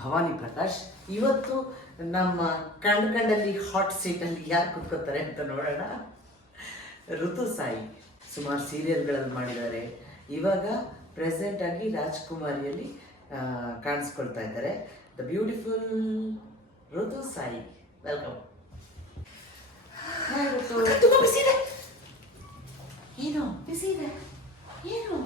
ಭವಾನಿ ಪ್ರಕಾಶ್. ಇವತ್ತು ನಮ್ಮ ಕಂಡಲ್ಲಿ ಹಾಟ್ ಸೀಟಲ್ಲಿ ಯಾರು ಕುತ್ಕೋತಾರೆ ಅಂತ ನೋಡೋಣ. ಋತು ಸಾಯಿ ಸುಮಾರು ಸೀರಿಯಲ್ಗಳಲ್ಲಿ ಮಾಡಿದ್ದಾರೆ. ಇವಾಗ ಪ್ರೆಸೆಂಟ್ ಆಗಿ ರಾಜ್ಕುಮಾರಿಯಲ್ಲಿ ಕಾಣಿಸ್ಕೊಳ್ತಾ ಇದ್ದಾರೆ. ದ ಬ್ಯೂಟಿಫುಲ್ ಋತು ಸಾಯಿ, ವೆಲ್ಕಮ್. ತುಂಬಾ ಬಿಸಿ ಇದೆ. ಏನು ಬಿಸಿ ಇದೆ? ಏನು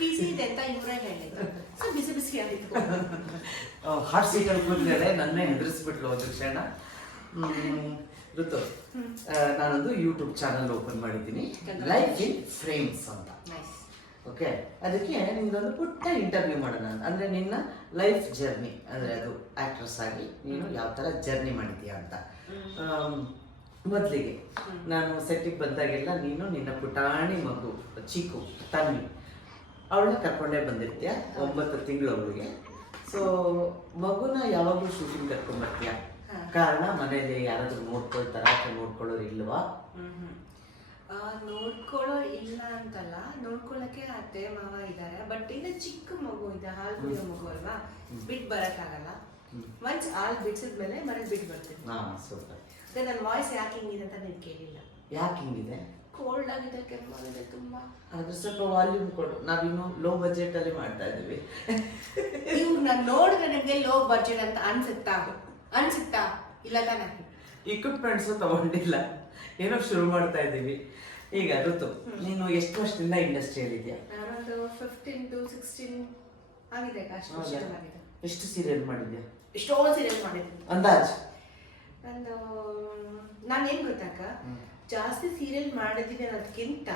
ಬಿಸಿ ಇದೆ ಅಂತ ಇವರೇ ಹೇಳಿದ್ರು. ಬಿಸಿ ಬಿಸಿ ಆಗಿತ್ತು. ಹಾಟ್ ಸೀಟಲ್ಲಿ ಕೂತಿದ್ದಾರೆ. ನನ್ನೇ ಹೆದರಿಸ್ಬಿಟ್ಲು ಒಂದು ಕ್ಷಣ. ಋತು, ನಾನೊಂದು ಯೂಟ್ಯೂಬ್ ಚಾನಲ್ ಓಪನ್ ಮಾಡಿದ್ದೀನಿ, ಲೈಫ್ ಇನ್ ಫ್ರೇಮ್ಸ್ ಅಂತ. ಓಕೆ, ಅದಕ್ಕೆ ನಿಮ್ದೊಂದು ಪುಟ್ಟ ಇಂಟರ್ವ್ಯೂ ಮಾಡೋಣ. ಅಂದ್ರೆ ನಿನ್ನ ಲೈಫ್ ಜರ್ನಿ, ಅಂದ್ರೆ ಅದು ಆಕ್ಟ್ರೆಸ್ ಆಗಿ ನೀನು ಯಾವ ತರ ಜರ್ನಿ ಮಾಡಿದ್ಯಾ ಅಂತ. ಮೊದಲಿಗೆ ನಾನು ಸೆಟ್ಟಿಗೆ ಬಂದಾಗೆಲ್ಲ ನೀನು ನಿನ್ನ ಪುಟಾಣಿ ಮಗು ಚಿಕ್ಕು ತನ್ನಿ ಅವಳನ್ನ ಕರ್ಕೊಂಡೇ ಬಂದಿರ್ತೀಯ, 9 ತಿಂಗಳು ಅವಳಿಗೆ. ಸೊ ಮಗುನ ಯಾವಾಗಲೂ ಶೂಟಿಂಗ್ ಕರ್ಕೊಂಡ್ ಬರ್ತೀಯ. ಕಾರಣ ಮನೇಲಿ ಯಾರಾದ್ರೂ ನೋಡ್ಕೊಳ್ತಾರ ಅಥವಾ ನೋಡ್ಕೊಳ್ಳೋರು ಇಲ್ವಾ? ನೋಡ್ಕೊಳ್ಳೋ ಇಲ್ಲ ಅಂತಲ್ಲ, ನೋಡ್ಕೊಳ್ಳಕ್ಕೆ ಅತ್ತೆ ಮಾವ ಇದ್ದಾರೆ. ಬಟ್ ಈಗ ಚಿಕ್ಕ ಮಗು ಇದೆ, ಹಾಲು ಕುಡಿಯೋ ಮಗು ಅಲ್ವಾ, ಬಿಟ್ಟು ಬರಕ್ಕಾಗಲ್ಲ. ಒನ್ಸ್ ಹಾಲು ಬಿಡಿಸಿದ್ಮೇಲೆ ಮನೇಲಿ ಬಿಟ್ಟು ಬರ್ತೀನಿ. ಸೂಪರ್. ನನ್ನ ವಾಯ್ಸ್ ಯಾಕೆ ಹಿಂಗಿದೆ ಅಂತ ನೀನು ಕೇಳಿಲ್ಲ. ಯಾಕೆ ಹಿಂಗಿದೆ? ಕೋಲ್ಡ್ ಆಗಿದೆ, ಕೆಮ್ಮಾಗಿದೆ ತುಂಬಾ. ಅದ್ರ ಸ್ವಲ್ಪ ವಾಲ್ಯೂಮ್ ಕೊಡು. ನಾವಿನ್ನು ಲೋ ಬಜೆಟ್ ಅಲ್ಲಿ ಮಾಡ್ತಾ ಇದೀವಿ. ಇವ್ರನ್ನ ನೋಡಿದ್ರೆ ನನಗೆ ಲೋ ಬಜೆಟ್ ಅಂತ ಅನ್ಸುತ್ತಾ? ಇಲ್ಲ ತಾನೆ. ಇಕ್ವಿಪ್ಮೆಂಟ್ಸ್ ತಗೊಂಡಿಲ್ಲ, ಏನೋ ಶುರು ಮಾಡ್ತಾ ಇದ್ದೀವಿ. ಈಗ ಋತು, ನೀನು ಎಷ್ಟು ವರ್ಷದಿಂದ ಇಂಡಸ್ಟ್ರಿಯಲ್ಲಿ ಇದೆಯಾ? ನಾನೊಂದು 15 to 16 ಆಗಿದೆ. ಎಷ್ಟು ಸೀರಿಯಲ್ ಮಾಡಿದ್ಯಾ? ಎಷ್ಟೊಂದು ಸೀರಿಯಲ್ ಮಾಡಿದ್ದೀನಿ. ಅಂದಾಜ್ ನಾನೇನ್ ಗೊತ್ತಾಕ, ಜಾಸ್ತಿ ಸೀರಿಯಲ್ ಮಾಡಿದ್ದೀನಿ ಅನ್ನೋದಕ್ಕಿಂತ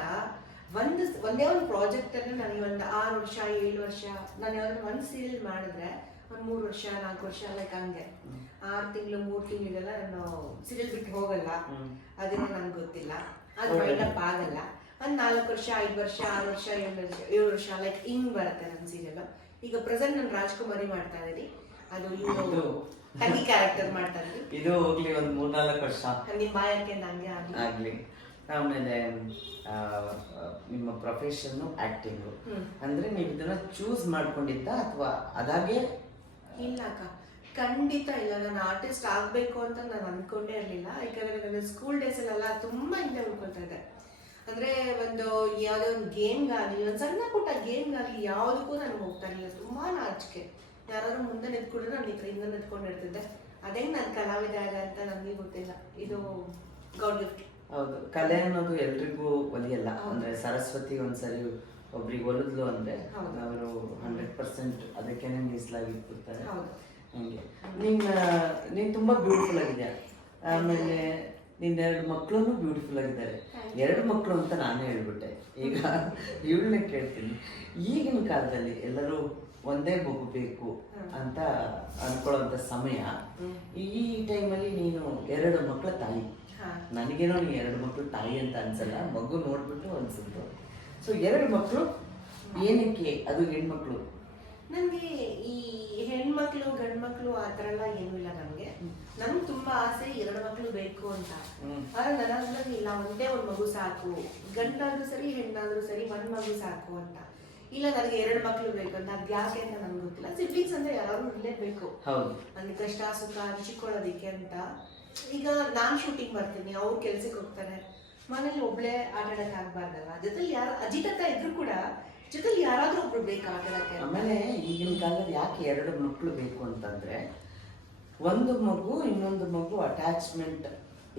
ಒಂದೇ ಒಂದು ಪ್ರಾಜೆಕ್ಟ್ ಅಲ್ಲಿ ನನಗೆ ಒಂದು 6 ವರ್ಷ 7 ವರ್ಷ, ನಾನು ಯಾವ್ದಾದ್ರು ಒಂದು ಸೀರಿಯಲ್ ಮಾಡಿದ್ರೆ ಒಂದು 3 ವರ್ಷ 4 ವರ್ಷ ಲೈಕ್ ಹಂಗೆ 6 ತಿಂಗಳು 3 ತಿಂಗಳಿಗೆಲ್ಲ ನಾನು ಸೀರಿಯಲ್ ಬಿಟ್ಟು ಹೋಗಲ್ಲ. ಅದೇನೋ ನನ್ಗೆ ಗೊತ್ತಿಲ್ಲ, ಅದು ವೈಂಡಪ್ ಆಗಲ್ಲ. ಒಂದು 4 ವರ್ಷ 5 ವರ್ಷ 6 ವರ್ಷ 7 ವರ್ಷ ಲೈಕ್ ಹಿಂಗ್ ಬರುತ್ತೆ ನನ್ನ ಸೀರಿಯಲ್. ಈಗ ಪ್ರೆಸೆಂಟ್ ನಾನು ರಾಜ್ಕುಮಾರಿ ಮಾಡ್ತಾ ಇದ್ದೀನಿ, ಅದು ಇವರು ತಂಗಿ ಕ್ಯಾರೆಕ್ಟರ್ ಮಾಡ್ತಾ ಇದ್ದೀನಿ. ಇದು ಹೋಗ್ಲಿ ಒಂದು 3-4 ವರ್ಷ ನಿಮ್ಮ ಬಾಯಕ್ಕೆ ನಂಗೆ ಆಗ್ಲಿ. ಆಮೇಲೆ ನಿಮ್ಮ ಪ್ರೊಫೆಷನ್ ಆಕ್ಟಿಂಗ್ ಅಂದ್ರೆ ನೀವು ಇದನ್ನ ಚೂಸ್ ಮಾಡ್ಕೊಂಡಿದ್ದ ಅಥವಾ ಅದಾಗೆ? ಇಲ್ಲ ಅಕ್ಕ, ಖಂಡಿತ ಇಲ್ಲ. ನಾನು ಆರ್ಟಿಸ್ಟ್ ಆಗ್ಬೇಕು ಅಂತ ನಾನು ಅನ್ಕೊಂಡೇ ಇರ್ಲಿಲ್ಲ. ಯಾಕಂದ್ರೆ ನನ್ನ ಸ್ಕೂಲ್ ಡೇಸ್ ಅಲ್ಲೆಲ್ಲ ತುಂಬಾ ಹಿಂದೆ ಉಳ್ಕೊಳ್ತಾ ಇದ್ದೆ. ಅಂದ್ರೆ ಒಂದು ಯಾವುದೋ ಒಂದು ಗೇಮ್ಗಾಗ್ಲಿ, ಒಂದು ಸಣ್ಣ ಪುಟ್ಟ ಗೇಮ್ಗಾಗ್ಲಿ ಯಾವುದಕ್ಕೂ ನಾನು ಹೋಗ್ತಾ ಇರಲಿಲ್ಲ. ತುಂಬಾ ನಾಚಿಕೆ. ಯಾರಾದ್ರೂ ಮುಂದೆ ನಿಂತ್ಕೊಂಡ್ರೆ ನಾನು ಈ ಹಿಂದೆ ನಿಂತ್ಕೊಂಡಿರ್ತಿದ್ದೆ. ಅದೇ ನಾನು ಕಲಾವಿದ ಆಗ ಅಂತ ನನಗೆ ಗೊತ್ತಿಲ್ಲ. ಇದು ಗಾಡ್ ಗಿಫ್ಟ್. ಹೌದು, ಕಲೆ ಅನ್ನೋದು ಎಲ್ರಿಗೂ ಒಲಿಯಲ್ಲ. ಅಂದ್ರೆ ಸರಸ್ವತಿ ಒಂದ್ಸರಿ ಒಬ್ರಿಗೆ ಒಲಿದ್ಲು ಅಂದ್ರೆ ಅವರು 100% ಅದಕ್ಕೇನೆ ಮೀಸಲಾಗಿರ್ತಾರೆ. ಹಂಗೆ ನೀನ್ ತುಂಬಾ ಬ್ಯೂಟಿಫುಲ್ ಆಗಿದ್ಯಾ. ಆಮೇಲೆ ನಿನ್ನ 2 ಮಕ್ಕಳು ಬ್ಯೂಟಿಫುಲ್ ಆಗಿದ್ದಾರೆ. 2 ಮಕ್ಕಳು ಅಂತ ನಾನೇ ಹೇಳ್ಬಿಟ್ಟೆ. ಈಗ ಇವಳನ್ನೇ ಕೇಳ್ತೀನಿ, ಈಗಿನ ಕಾಲದಲ್ಲಿ ಎಲ್ಲರೂ ಒಂದೇ ಮಗು ಬೇಕು ಅಂತ ಅನ್ಕೊಳ್ಳೋಂಥ ಸಮಯ. ಈ ಟೈಮಲ್ಲಿ ನೀನು 2 ಮಕ್ಕಳ ತಾಯಿ. ನನಗೇನೋ ನೀ 2 ಮಕ್ಕಳು ತಾಯಿ ಅಂತ ಅನ್ಸಲ್ಲ, ಮಗು ನೋಡ್ಬಿಟ್ಟು ಅನ್ಸುತ್ತೆ. ಸೊ 2 ಮಕ್ಕಳು ಏನಕ್ಕೆ? ಅದು ಹೆಣ್ಮಕ್ಳು. ನನಗೆ ಈ ಹೆಣ್ಮಕ್ಳು ಗಂಡು ಮಕ್ಳು ಆ ಥರ ಎಲ್ಲ ಏನೂ ಇಲ್ಲ. ನಮ್ಗೆ ತುಂಬಾ ಆಸೆ 2 ಮಕ್ಳು ಬೇಕು ಅಂತ. ಆದ್ರೆ ನನಗೆ ಇಲ್ಲ, ಒಂದೇ ಒಂದು ಮಗು ಸಾಕು. ಗಂಡಾದ್ರೂ ಸರಿ ಹೆಣ್ಣಾದ್ರೂ ಸರಿ 1 ಮಗು ಸಾಕು ಅಂತ. ಇಲ್ಲ, ನನಗೆ 2 ಮಕ್ಳು ಬೇಕು ಅಂತ. ಅದ್ ಯಾಕೆ ಅಂತ ನನ್ಗೆ ಗೊತ್ತಿಲ್ಲ. ಸಿಬ್ಲಿಂಗ್ಸ್ ಅಂದ್ರೆ ಯಾರು ಇರಲೇಬೇಕು, ನನಗೆ ಕಷ್ಟ ಸುಖ ಹಂಚಿಕೊಳ್ಳೋದಿಕ್ಕೆ ಅಂತ. ಈಗ ನಾನ್ ಶೂಟಿಂಗ್ ಬರ್ತೀನಿ, ಅವ್ರು ಕೆಲ್ಸಕ್ಕೆ ಹೋಗ್ತಾರೆ, ಮನೇಲಿ ಒಬ್ಳೆ ಆಟ ಆಡಕ್ ಆಗ್ಬಾರ್ದಲ್ಲ. ಜೊತೆಲಿ ಯಾರು ಅಜಿತ ಇದ್ರು ಕೂಡ ಜೊತೆಲಿ ಯಾರಾದ್ರೂ ಒಬ್ರು ಬೇಕು ಆಟ ಆಡಕ್ಕೆ. ಆಮೇಲೆ ಈಗಿನ ಕಾಲದಲ್ಲಿ ಯಾಕೆ 2 ಮಕ್ಕಳು ಬೇಕು ಅಂತಂದ್ರೆ, ಒಂದು ಮಗು ಇನ್ನೊಂದು ಮಗು ಅಟ್ಯಾಚ್ಮೆಂಟ್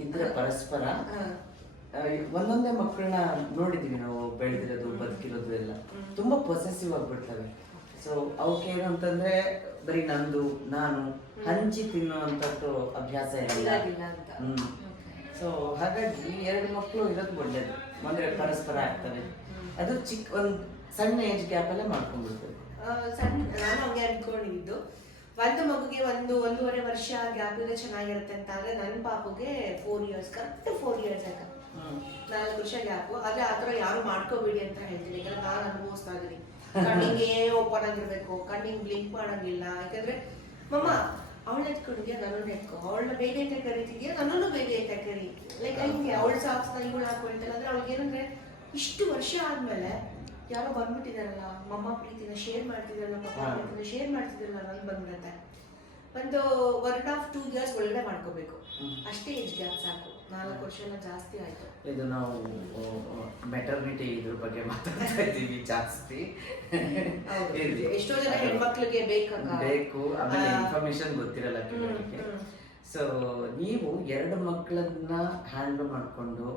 ಇದ್ರೆ ಪರಸ್ಪರ ಒಂದೊಂದೇ ಮಕ್ಕಳನ್ನ ನೋಡಿದೀವಿ ನಾವು, ಬೆಳೆದಿರೋದು ಬದುಕಿರೋದು ಎಲ್ಲ ತುಂಬಾ ಪೊಸೆಸಿವ್ ಆಗ್ಬಿಡ್ತವೆ. ಸೊ ಅವಕ್ಕೆ ಏನು ಅಂತಂದ್ರೆ ಬರೀ ನಂದು ನಾನು ಹಂಚಿ ತಿನ್ನುವಂಥದ್ದು ಅಭ್ಯಾಸ ಇರಲ್ಲ. ಸೊ ಹಾಗಾಗಿ 2 ಮಕ್ಕಳು ಇರೋದು ಒಳ್ಳೇದು. ಅಂದ್ರೆ ಪರಸ್ಪರ ಆಗ್ತವೆ. ಅದು ಚಿಕ್ಕ ಒಂದು ಸಣ್ಣ ಏಜ್ ಗ್ಯಾಪ್ ಅಲ್ಲೇ ಮಾಡ್ಕೊಂಡ್ಬಿಡ್ತೇವೆ. ನಾನು ಹಂಗೆ ಅನ್ಕೊಂಡಿದ್ದು, ಒಂದು ಮಗುಗೆ 1-1.5 ವರ್ಷ ಗ್ಯಾಪ್ ಇದ್ರೆ ಚೆನ್ನಾಗಿರುತ್ತೆ ಅಂತ. ಆದ್ರೆ ನನ್ನ ಪಾಪುಗೆ 4 years, ಕರೆಕ್ಟ್ 4 years ಆಗ 4 ವರ್ಷ ಗ್ಯಾಪು. ಆದ್ರೆ ಆತರ ಯಾರು ಮಾಡ್ಕೋಬೇಡಿ ಅಂತ ಹೇಳ್ತೀನಿ. ಯಾಕಂದ್ರೆ ನಾನು ಅನುಭವಿಸ್ತಾ ಇದೀನಿ. ಕಣ್ಣಿಗೆ ಓಪನ್ ಆಗಿರ್ಬೇಕು, ಕಣ್ಣಿಗೆ ಬ್ಲಿಂಕ್ ಮಾಡಂಗಿಲ್ಲ. ಯಾಕಂದ್ರೆ ಮಮ್ಮ ಅವಳ ಎತ್ಕೊಂಡಿದ್ಯಾ, ನನ್ನನ್ನು ಎತ್ಕೊ, ಅವಳನ್ನ ಬೇಬಿ ಅಂತ ಕರಿತಿದ್ಯಾ, ನನ್ನನ್ನು ಬೇಬಿ ಅಂತ ಕರಿ. ಲೈಕ್ ಹಿಂಗೆ ಅವಳ ಸಾಕ್ಸ್ನ ಇವಳು ಹಾಕೊಳ್ತಾಳೆ. ಅಂದ್ರೆ ಅವಳಿಗೆ ಏನಂದ್ರೆ ಇಷ್ಟು ವರ್ಷ ಆದ್ಮೇಲೆ ಯಾರೋ ಬಂದ್ಬಿಟ್ಟಿದಾರಲ್ಲ, ಮಮ್ಮ ಪ್ರೀತಿನ ಶೇರ್ ಮಾಡ್ತಿದ್ರಲ್ಲ, ಪಪ್ಪ ಪ್ರೀತಿನ ಶೇರ್ ಮಾಡ್ತಿದ್ರಲ್ಲ ಅನ್ನೋದು ಬಂದ್ಬಿಡುತ್ತೆ. ಒಂದು 1.5-2 years ಒಳಗಡೆ ಮಾಡ್ಕೋಬೇಕು, ಅಷ್ಟೇ ಏಜ್ ಗ್ಯಾಪ್ ಸಾಕು. 4 ವರ್ಷ ಎಲ್ಲ ಜಾಸ್ತಿ ಆಯ್ತು. ಇದು ನಾವು ಮೆಟರ್ನಿಟಿ ಇದ್ರ ಬಗ್ಗೆ ಮಾತಾಡ್ತಾ ಇದ್ದೀವಿ ಜಾಸ್ತಿ. ಎಷ್ಟೋ ಜನ ಹೆಣ್ಮಕ್ಳಿಗೆ ಬೇಕು, ಆಮೇಲೆ ಇನ್ಫಾರ್ಮೇಶನ್ ಗೊತ್ತಿರಲ್ಲ ಕೆಲವರಿಗೆ. ಸೊ ನೀವು 2 ಮಕ್ಕಳನ್ನ ಹ್ಯಾಂಡಲ್ ಮಾಡ್ಕೊಂಡು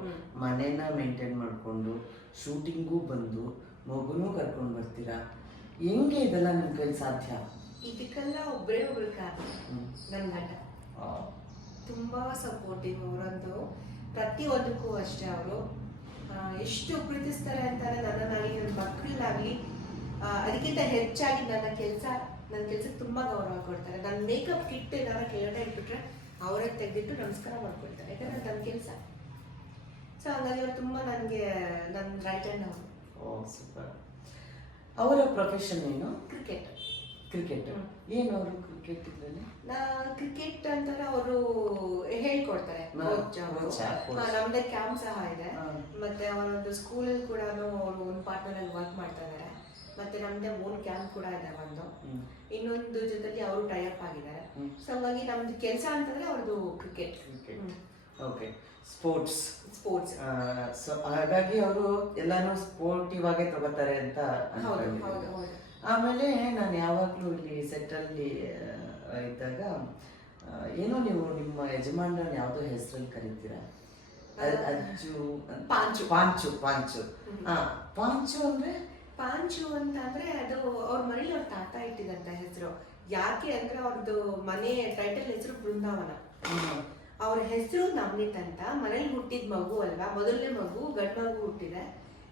ಮನೇನ ಮೇಂಟೈನ್ ಮಾಡ್ಕೊಂಡು ಶೂಟಿಂಗೂ ಬಂದು ಮಗುನೂ ಕರ್ಕೊಂಡು ಬರ್ತೀರಾ, ಹೆಂಗೆ ಇದೆಲ್ಲ ನಿಮ್ಮ ಕೈಲಿ ಸಾಧ್ಯ? ಇದಕ್ಕೆಲ್ಲ ಒಬ್ಬರು ಕಾರಣ, ನನ್ನ ಗಂಡ. ತುಂಬಾ ಸಪೋರ್ಟಿವ್ ಅವರಂತೂ, ಪ್ರತಿಯೊಂದಕ್ಕೂ ಅಷ್ಟೇ. ಅವರು ಎಷ್ಟು ಪ್ರೀತಿಸ್ತಾರೆ ಅಂತಾರೆ ನನ್ನನ್ನಾಗಲಿ ನನ್ನ ಮಕ್ಕಳನ್ನಾಗಲಿ. ಅದಕ್ಕಿಂತ ಹೆಚ್ಚಾಗಿ ನನ್ನ ಕೆಲ್ಸಕ್ಕೆ ತುಂಬಾ ಗೌರವ ಕೊಡ್ತಾರೆ. ನನ್ನ ಮೇಕಪ್ ಕಿಟ್ ಏನಾರ ಕೆಳಗಡೆ ಇಟ್ಬಿಟ್ರೆ ಅವರೇ ತೆಗೆದಿಟ್ಟು ನಮಸ್ಕಾರ ಮಾಡ್ಕೊಳ್ತಾರೆ, ಯಾಕಂದ್ರೆ ನನ್ನ ಕೆಲಸ. ಸೊ ಹಾಗಾಗಿ ಅವ್ರು ತುಂಬಾ ನನಗೆ ನನ್ನ ರೈಟ್ ಹ್ಯಾಂಡ್ ಅವರು. ಓ ಸೂಪರ್. ಅವರ ಪ್ರೊಫೆಷನ್ ಏನು? ಕ್ರಿಕೆಟ್. ಏನು ಅವರು ಕ್ರಿಕೆಟ್ ಇದ್ರಲ್ಲಿ? ಕ್ರಿಕೆಟ್ ಅಂತಾರೆ, ಅವರು ಹೇಳ್ಕೊಡ್ತಾರೆ. ನಮ್ದೇ ಕ್ಯಾಂಪ್ ಸಹ ಇದೆ, ಮತ್ತೆ ಅವರೊಂದು ಸ್ಕೂಲಲ್ಲಿ ಕೂಡ ಅವರು ಒಂದು ಪಾರ್ಟ್ನರ್ ಅಲ್ಲಿ ವರ್ಕ್ ಮಾಡ್ತಾ ಇದ್ದಾರೆ. ಮತ್ತೆ ನಮ್ದೇ ಓನ್ ಕ್ಯಾಂಪ್ ಕೂಡ ಇದೆ ಒಂದು, ಇನ್ನೊಂದು ಜೊತೆಲಿ ಅವರು ಟೈ ಅಪ್ ಆಗಿದ್ದಾರೆ. ಸೊ ಹಾಗಾಗಿ ನಮ್ದು ಕೆಲಸ ಅಂತಂದ್ರೆ ಅವ್ರದ್ದು ಕ್ರಿಕೆಟ್. Okay, sports. ಸೊ ಹಾಗಾಗಿ ಅವರು ಎಲ್ಲಾನು ಸ್ಪೋರ್ಟಿವ್ ಆಗೇ ತಗೋತಾರೆ ಅಂತ ಅನ್ಕೊಂಡಿದ್ದೀನಿ. ಆಮೇಲೆ ನಾನು ಯಾವಾಗಲೂ ಇಲ್ಲಿ ಸೆಟ್ಟಲ್ಲಿ ಇದ್ದಾಗ ಏನೋ ನೀವು ನಿಮ್ಮ ಯಜಮಾನರನ್ನ ಯಾವುದೋ ಹೆಸರಲ್ಲಿ ಕರಿತೀರಾ? ಅಜ್ಜು, ಪಾಂಚು. ಪಾಂಚು ಅಂದ್ರೆ? ಪಾಂಚು ಅಂತ ಅಂದ್ರೆ ಅದು ಅವ್ರ ಮನೇಲಿ ಅವ್ರ ತಾತ ಇಟ್ಟಿದಂತ ಹೆಸರು. ಯಾಕೆ ಅಂದ್ರೆ ಅವ್ರದ್ದು ಮನೆ ಟೈಟಲ್ ಹೆಸರು ಬೃಂದಾವನ. ಅವ್ರ ಹೆಸರು ನವನೀತ್ ಅಂತ. ಮನೇಲಿ ಹುಟ್ಟಿದ ಮಗು ಅಲ್ವಾ, ಮೊದಲನೇ ಮಗು, ಗಂಡು ಮಗು ಹುಟ್ಟಿದೆ.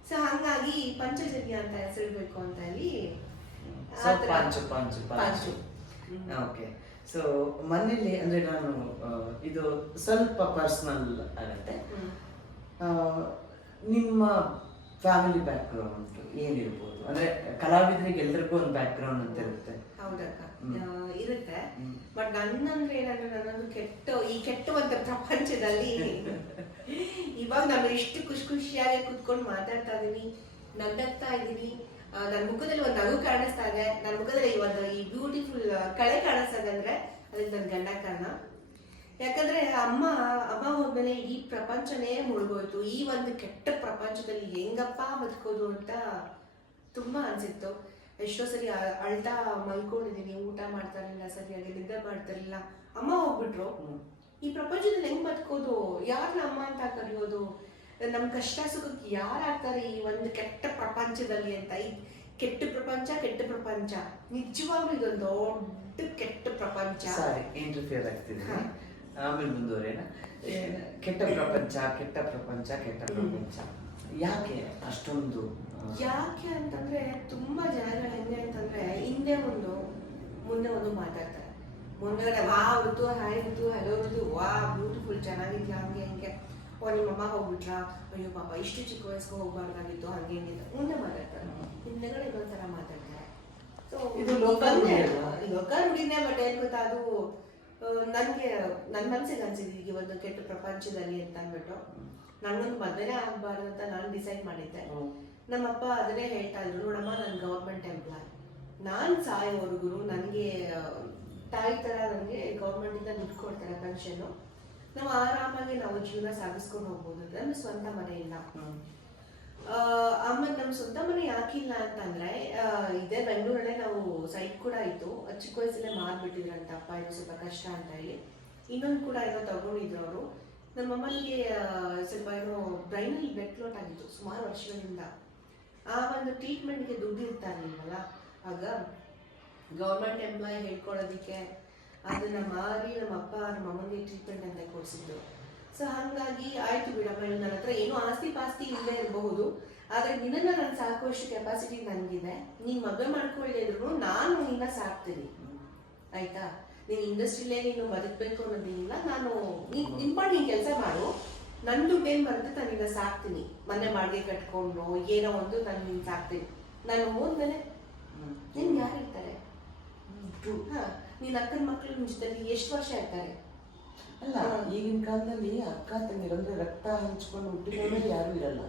ಸೊ ಹಂಗಾಗಿ ಪಂಚಜನ್ಯ ಅಂತ ಹೆಸರಿಡ್ಬೇಕು ಅಂತ ಹೇಳಿ ಪಾಂಚು. ಓಕೆ. ಸೊ ಮನೇಲಿ ಅಂದ್ರೆ ನಾನು ಇದು ಸ್ವಲ್ಪ ಪರ್ಸನಲ್ ಆಗತ್ತೆ, ನಿಮ್ಮ ಫ್ಯಾಮಿಲಿ ಬ್ಯಾಕ್ ಗ್ರೌಂಡ್ ಏನಿರ್ಬೋದು? ಅಂದ್ರೆ ಕಲಾವಿದರಿಗೆ ಎಲ್ರಿಗೂ ಒಂದು ಬ್ಯಾಕ್ ಗ್ರೌಂಡ್ ಅಂತ ಇರುತ್ತೆ. ಹೌದಕ್ಕ, ಇರುತ್ತೆ. ಬಟ್ ನನ್ನಂದ್ರೆ ಏನಂದ್ರೆ ನನ್ನೊಂದು ಕೆಟ್ಟ ಒಂದು ಪ್ರಪಂಚದಲ್ಲಿ ಇವಾಗ ನಾನು ಎಷ್ಟು ಖುಷಿಯಾಗಿ ಕುತ್ಕೊಂಡು ಮಾತಾಡ್ತಾ ಇದೀನಿ, ನಗ್ನಗ್ತಾ ಇದೀನಿ. ನನ್ನ ಮುಖದಲ್ಲಿ ಒಂದು ನಗು ಕಾಣಿಸ್ತಾ ಇದೆ, ನನ್ನ ಮುಖದಲ್ಲಿ ಈ ಬ್ಯೂಟಿಫುಲ್ ಕಳೆ ಕಾಣಿಸ್ತಾ ಇದೆ ಅಂದ್ರೆ ಅದಕ್ಕೆ ನನ್ನ ಗಂಡ ಕಾರಣ. ಯಾಕಂದ್ರೆ ಅಮ್ಮ ಹೋದ್ಮೇಲೆ ಈ ಪ್ರಪಂಚನೇ ಮುಳುಗೋಯ್ತು. ಈ ಒಂದು ಕೆಟ್ಟ ಪ್ರಪಂಚದಲ್ಲಿ ಹೆಂಗಪ್ಪ ಬದುಕೋದು ಅಂತ ತುಂಬಾ ಅನ್ಸಿತ್ತು. ಎಷ್ಟೋ ಸರಿ ಅಳ್ತಾ ಮಲ್ಕೊಂಡಿದೀನಿ, ಊಟ ಮಾಡ್ತಾ ಇರಲಿಲ್ಲ, ಸರಿಯಾಗಿ ನಿದ್ದೆ ಮಾಡ್ತಾ ಇರಲಿಲ್ಲ. ಅಮ್ಮ ಹೋಗ್ಬಿಟ್ರು, ಈ ಪ್ರಪಂಚದಲ್ಲಿ ಹೆಂಗ್ ಬದುಕೋದು, ಯಾರನ್ನ ಅಮ್ಮ ಅಂತ ಕರೆಯೋದು, ನಮ್ ಕಷ್ಟ ಸುಖಕ್ಕೆ ಯಾರಾಗ್ತಾರೆ ಈ ಒಂದು ಕೆಟ್ಟ ಪ್ರಪಂಚದಲ್ಲಿ ಅಂತ. ಈ ಕೆಟ್ಟ ಪ್ರಪಂಚ ನಿಜವಾಗ್ಲೂ ಇದೊಂದು ದೊಡ್ಡ ಕೆಟ್ಟ ಪ್ರಪಂಚ. ಸಾರಿ ಇಂಟರ್ಫಿಯರ್ ಆಗ್ತಿದೆ, ಆಮೇಲೆ ಮುಂದುವರೇನ. ಕೆಟ್ಟ ಪ್ರಪಂಚ ಯಾಕೆ ಅಷ್ಟೊಂದು? ಯಾಕೆ ಅಂತಂದ್ರೆ ತುಂಬಾ ಜನಗಳು ಹೆಂಗೆ ಅಂತಂದ್ರೆ ಹಿಂದೆ ಒಂದು ಮುಂದೆ ಒಂದು ಮಾತಾಡ್ತಾರೆ. ಮುಂದೆ ಹಾಯ್ ಋತು, ಹಲೋ ಋತು, ವಾ ಬ್ಯೂಟಿಫುಲ್, ಚೆನ್ನಾಗಿದ್ಯಾ, ಹಂಗೆ ಹಿಂಗೆ. ನಿಮ್ಮಮ್ಮ ಹೋಗ್ಬಿಟ್ರಾ, ಅಯ್ಯೋ ಪಾಪ ಇಷ್ಟು ಚಿಕ್ಕ ವಯಸ್ಸಿಗೆ ಹೋಗ್ಬಾರ್ದಾಗಿತ್ತು, ಹಂಗೆ ಹಿಂಗೆ ಮುಂದೆ ಮಾತಾಡ್ತಾರೆ. ಹಿಂದೆಗಡೆ ಇನ್ನೊಂದ್ಸಲ ಮಾತಾಡ್ತಾರೆ. ಸೊ ಲೋಕ ರೂಢಿನೇ. ಬಟ್ ಏನ್ ಗೊತ್ತಾ, ಅದು ನನ್ಗೆ ನನ್ನ ಮನ್ಸಿಗೆ ಅನ್ಸಿದ್ದು ಈಗ ಒಂದು ಕೆಟ್ಟ ಪ್ರಪಂಚದಲ್ಲಿ ಅಂತ ಅಂದ್ಬಿಟ್ಟು ನಂಗೊಂದು ಮದುವೆನೇ ಆಗ್ಬಾರ್ದು ಅಂತ ನಾನು ಡಿಸೈಡ್ ಮಾಡಿದ್ದೆ. ನಮ್ಮಪ್ಪ ಅದನ್ನೇ ಹೇಳ್ತಾ ಇದ್ರು, ನೋಡಮ್ಮ ನಾನು ಗೌರ್ಮೆಂಟ್ ಎಂಪ್ಲಾಯ್, ನಾನು ಸಾಯೋವರೆಗೂ ನನಗೆ ತಾಯಿ ತರ ನನಗೆ ಗೌರ್ಮೆಂಟ್ ಇಂದ ದುಡ್ಡು ಕೊಡ್ತಾರೆ, ಪೆನ್ಷನ್. ನಾವು ಆರಾಮಾಗಿ ನಾವು ಜೀವನ ಸಾಗಿಸ್ಕೊಂಡು ಹೋಗ್ಬೋದು. ನಮ್ಮ ಸ್ವಂತ ಮನೆ ಇಲ್ಲ. ಆಮೇಲೆ ನಮ್ಮ ಸ್ವಂತ ಮನೆ ಯಾಕಿಲ್ಲ ಅಂತಂದ್ರೆ, ಇದೇ ಬೆಂಗಳೂರಲ್ಲೇ ನಾವು ಸೈಟ್ ಕೂಡ ಇತ್ತು, ಚಿಕ್ಕ ವಯಸ್ಸಲ್ಲೇ ಮಾರ್ಬಿಟ್ಟಿದ್ರಂತ ಅಪ್ಪ, ಇದು ಸ್ವಲ್ಪ ಕಷ್ಟ ಅಂತ ಹೇಳಿ. ಇನ್ನೊಂದು ಕೂಡ ಏನೋ ತಗೊಂಡಿದ್ರು ಅವರು. ನಮ್ಮಮ್ಮನಿಗೆ ಸ್ವಲ್ಪ ಏನೋ ಬ್ರೈನಲ್ಲಿ ಬ್ಲಡ್ ಕ್ಲಾಟ್ ಆಗಿತ್ತು ಸುಮಾರು ವರ್ಷಗಳಿಂದ. ಆ ಒಂದು ಟ್ರೀಟ್ಮೆಂಟ್ಗೆ ದುಡ್ಡು ಇರ್ತಾ ಇರ್ಲಿಲ್ವಲ್ಲ, ಆಗ ಗೌರ್ಮೆಂಟ್ ಎಂಪ್ಲಾಯ್ ಹೇಳ್ಕೊಳ್ಳೋದಿಕ್ಕೆ ಅದನ್ನ ಮಾರಿ ನಮ್ಮ ಅಪ್ಪ ನಮ್ಮ ಅಮ್ಮನಿಗೆ ಟ್ರೀಟ್ಮೆಂಟ್ ಅಂತ ಕೊಡಿಸಿದ್ರು. ಸೊ ಹಾಗಾಗಿ ಆಯ್ತು ಬಿಡಮ್ಮ, ನನ್ನ ಹತ್ರ ಏನೋ ಆಸ್ತಿ ಪಾಸ್ತಿ ಇಲ್ಲದೆ ಇರಬಹುದು, ಆದ್ರೆ ನಿನ್ನನ್ನ ನಾನು ಸಾಕುವಷ್ಟು ಕೆಪಾಸಿಟಿ ನನಗಿದೆ. ನೀನ್ ಮದುವೆ ಮಾಡ್ಕೊಳ್ಳೇ ಇದ್ರು ನಾನು ನಿನ್ನ ಸಾಕ್ತೀನಿ, ಆಯ್ತಾ? ನೀನ್ ಇಂಡಸ್ಟ್ರಿಲೇ ನೀನು ಬದುಕಬೇಕು ಅನ್ನೋದೇನಿಲ್ಲ. ನಾನು ನೀನ್ ಕೆಲಸ ಮಾಡು, ನನ್ನ ದುಡ್ಡೇನ್ ಬರುತ್ತೆ ನಾನು ನಿನ್ನ ಸಾಕ್ತೀನಿ. ಮನೆ ಬಾಡಿಗೆ ಕಟ್ಕೊಂಡು ಏನೋ ಒಂದು ನಾನು ನಿನ್ ಸಾಕ್ತೀನಿ. ನಾನು ಹೋದ್ಮೇಲೆ ನಿನ್ ಯಾರು ಇರ್ತಾರೆ? ನೀನ್ ಅಕ್ಕನ ಮಕ್ಳು ನಿನ್ ಜೊತೆಲಿ ಎಷ್ಟು ವರ್ಷ ಇರ್ತಾರೆ? ಅಲ್ಲ, ಈಗಿನ ಕಾಲದಲ್ಲಿ ಅಕ್ಕ ತಂಗಿರಂದ್ರೆ ರಕ್ತ ಹಂಚ್ಕೊಂಡು ಹುಟ್ಟಿದವರು ಯಾರು ಇರಲ್ಲ.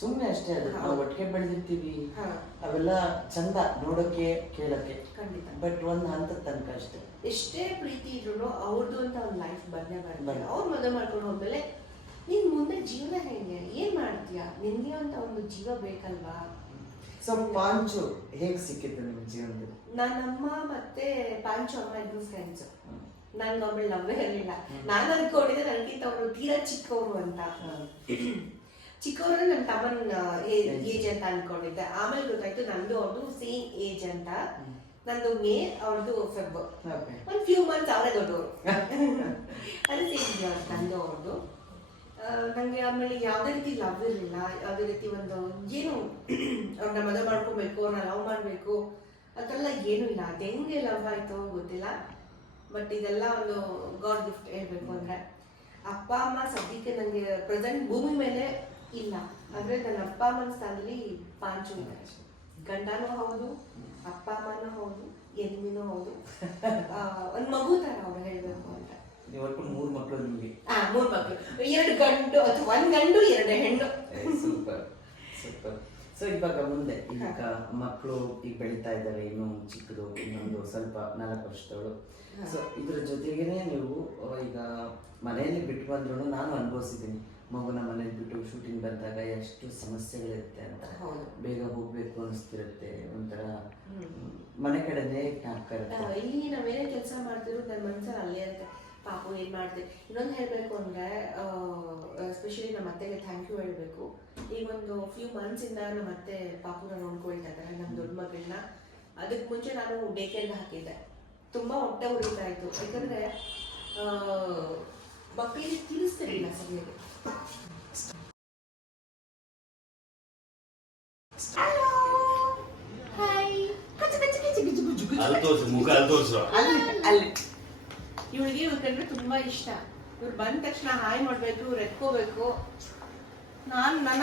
ಸುಮ್ಮನೆ ಅಷ್ಟೇ ಅದು ನಾವು ಒಟ್ಟಿಗೆ ಬೆಳೆದಿರ್ತೀವಿ ಹಾ. ಅವೆಲ್ಲ ಚಂದ ನೋಡೋಕೆ ಕೇಳೋಕೆ, ಖಂಡಿತ. ಬಟ್ ಒಂದು ಹಂತದ ತನಕ ಅಷ್ಟೇ. ಎಷ್ಟೇ ಪ್ರೀತಿ ಇದ್ರು ಅವ್ರದ್ದು ಅಂತ ಒಂದು ಲೈಫ್ ಬಂದೇ ಬರ್ತದೆ. ಬರುತ್ತೆ. ಅವ್ರು ಮದುವೆ ಮಾಡ್ಕೊಂಡು ಹೋದ್ಮೇಲೆ ನೀನ್ ಮುಂದೆ ಜೀವನ ಹೆಂಗೆ ಏನ್ ಮಾಡ್ತೀಯಾ, ನಿನ್ಗೆ ಅಂತ ಒಂದು ಜೀವ ಬೇಕಲ್ವಾ. ಸೊ ಪಾಂಚು ಹೇಗ್ ಸಿಕ್ಕಿತ್ತು ನಿಮ್ಮ ಜೀವನದಲ್ಲಿ? ನನ್ನಮ್ಮ ಮತ್ತೆ ಪಾಂಚು ಅಮ್ಮ ಇಬ್ರು ಫ್ರೆಂಡ್ಸ್. ನನ್ಗೆ ಒಬ್ಬಳು ಲವ್ವೇ ಇರಲಿಲ್ಲ. ನಾನು ಅನ್ಕೊಂಡಿದ್ದೆ ನನಗಿಂತ ಅವರು ತೀರಾ ಚಿಕ್ಕವರು ಅಂತ. ಚಿಕ್ಕವರು ನನ್ನ ತಮ್ಮನ ಏಜ್ ಅಂತ ಅನ್ಕೊಂಡಿದ್ದೆ. ಆಮೇಲೆ ಗೊತ್ತಾಯ್ತು ನಂದು ಅವ್ರದ್ದು ಸೇಮ್ ಏಜ್ ಅಂತ. ನಂದು ಮೇ, ಅವ್ರದ್ದು ಫೆಬ್. ಒಂದು ಫ್ಯೂ ಮಂತ್ಸ್ ಅವರೇ ದೊಡ್ಡವರು. ಅದು ಸೇಮ್ ನಂದು ಅವ್ರದ್ದು. ನನಗೆ ಆಮೇಲೆ ಯಾವುದೇ ರೀತಿ ಲವ್ ಇರಲಿಲ್ಲ. ಯಾವುದೇ ರೀತಿ ಒಂದು ಏನು ಅವ್ರನ್ನ ಮದುವೆ ಮಾಡ್ಕೋಬೇಕು, ಅವ್ರನ್ನ ಲವ್ ಮಾಡಬೇಕು ಅದೆಲ್ಲ ಏನೂ ಇಲ್ಲ. ಅದು ಹೆಂಗೆ ಲವ್ ಆಯಿತು ಗೊತ್ತಿಲ್ಲ. ಬಟ್ ಇದೆಲ್ಲ ಒಂದು ಗಾಡ್ ಗಿಫ್ಟ್ ಹೇಳ್ಬೇಕು ಅಂದರೆ. ಅಪ್ಪ ಅಮ್ಮ ಸದ್ಯಕ್ಕೆ ನನಗೆ ಪ್ರೆಸೆಂಟ್ ಭೂಮಿ ಮೇಲೆ ಇಲ್ಲ. ಅಂದರೆ ನನ್ನ ಅಪ್ಪ ಅಮ್ಮನ ಸ್ಥಾನದಲ್ಲಿ ಪಾಂಚು ಇದೆ. ಗಂಡನೂ ಹೌದು, ಅಪ್ಪ ಅಮ್ಮನೂ ಹೌದು, ಎನಿಮಿನೂ ಹೌದು. ಒಂದು ಮಗು ಥರ ಅವ್ರು ಹೇಳಬೇಕು ಅಂತ. ಒಟ್ಟು 3 ಮಕ್ಕಳು ನಿಮಗೆ? 3 ಮಕ್ಕಳು, 2 ಗಂಡು ಅಥವಾ 1 ಗಂಡು 2 ಹೆಣ್ಣು. Super super. ಸೊ ಇವಾಗ ಮುಂದೆ ಈಗ ಮಕ್ಕಳು ಈಗ ಬೆಳೀತಾ ಇದ್ದಾರೆ, ಇನ್ನೂ ಚಿಕ್ಕದು, ಇನ್ನೊಂದು ಸ್ವಲ್ಪ 4 ವರ್ಷದವಳು. ಸೊ ಇದ್ರ ಜೊತೆಗೇನೆ ನೀವು ಈಗ ಮನೆಯಲ್ಲಿ ಬಿಟ್ಟು ಬಂದ್ರು ನಾನು ಅನುಭವಿಸಿದ್ದೀನಿ. ಮಗುನ ಮನೇಲಿ ಬಿಟ್ಟು ಶೂಟಿಂಗ್ ಬಂದಾಗ ಎಷ್ಟು ಸಮಸ್ಯೆಗಳಿರುತ್ತೆ ಅಂತ. ಬೇಗ ಹೋಗ್ಬೇಕು ಅನಿಸ್ತಿರುತ್ತೆ, ಒಂಥರ ಮನೆ ಕಡೆನೇ ಜ್ಞಾಪಕ. ಇಲ್ಲಿ ನಾವೇನೇ ಕೆಲಸ ಮಾಡ್ತಿರೋ ನನ್ನ ಮನಸ್ಸಲ್ಲಿ ಅಲ್ಲೇ ಇರುತ್ತೆ. ಪಾಪು ಏನು ಮಾಡಿದೆ. ಇನ್ನೊಂದು ಹೇಳಬೇಕು ಅಂದರೆ ಎಸ್ಪೆಷಲಿ ನಮ್ಮ ಅತ್ತೆಗೆ ಥ್ಯಾಂಕ್ ಯು ಹೇಳಬೇಕು. ಈಗ ಒಂದು ಫ್ಯೂ ಮಂತ್ಸಿಂದ ನಮ್ಮ ಅತ್ತೆ ಪಾಪುನ ನೋಡ್ಕೊಳ್ತಾ ಇದ್ದಾರೆ, ನಮ್ಮ ದೊಡ್ಡ ಮಗಳನ್ನ. ಅದಕ್ಕೆ ಮುಂಚೆ ನಾನು ಡೇ ಕೇರ್ಗೆ ಹಾಕಿದ್ದೆ. ತುಂಬ ಹೊಟ್ಟೆ ಉರಿತಾ ಇತ್ತು, ಯಾಕಂದರೆ ಮಕ್ಕಳಿಗೆ ತಿಳಿಸ್ತಿರಲಿಲ್ಲ ಸರಿಯಾಗಿ. ಇವಳಿಗೆ ಇವ್ರ ಕಂಡ್ರೆ ತುಂಬಾ ಇಷ್ಟ. ಇವ್ರು ಬಂದ ತಕ್ಷಣ ಹಾಯ್ ಮಾಡ್ಬೇಕು, ಇವ್ರು ಎತ್ಕೋಬೇಕು. ನಾನು ನನ್ನ